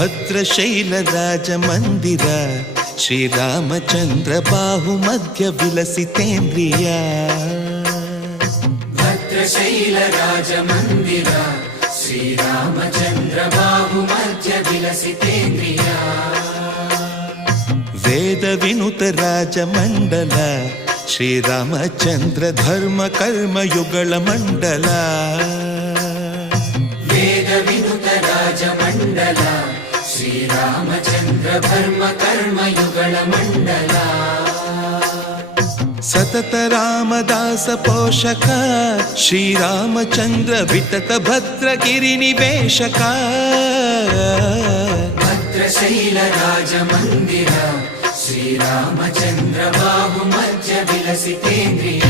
ಭದ್ರಶೈಲ ರಾಜ ಮಂದಿರ ಶ್ರೀರಾಮಚಂದ್ರ ಬಾಹು ಮಧ್ಯ ವಿಲಸಿತೇಂದ್ರಿಯ ಭದ್ರಶೈಲ ರಾಜ ಮಂದಿರ ಶ್ರೀರಾಮಚಂದ್ರ ಬಾಹು ಮಧ್ಯ ವಿಲಸಿತೇಂದ್ರಿಯ ವೇದ ವಿನುತ ರಾಜ ಮಂಡಲ ಶ್ರೀರಾಮಚಂದ್ರ ಧರ್ಮ ಕರ್ಮ ಯುಗಳ ಮಂಡಲ ವೇದ ವಿನುತ ರಾಜ ಮಂಡಲ ಶ್ರೀರಾಮಚಂದ್ರ ಧರ್ಮ ಕರ್ಮ ಯುಗಳ ಮಂಡಲ ಸತತ ರಾಮದಾಸ ಪೋಷಕ ಶ್ರೀರಾಮಚಂದ್ರ ವಿತತ ಭದ್ರಗಿರಿ ನಿವೇಶಕ ಭದ್ರಶೈಲ ರಾಜ ಮಂದಿರ ಶ್ರೀರಾಮಚಂದ್ರ ಬಾಹು ಮಧ್ಯ ವಿಲಸಿತೇಂದ್ರಿಯ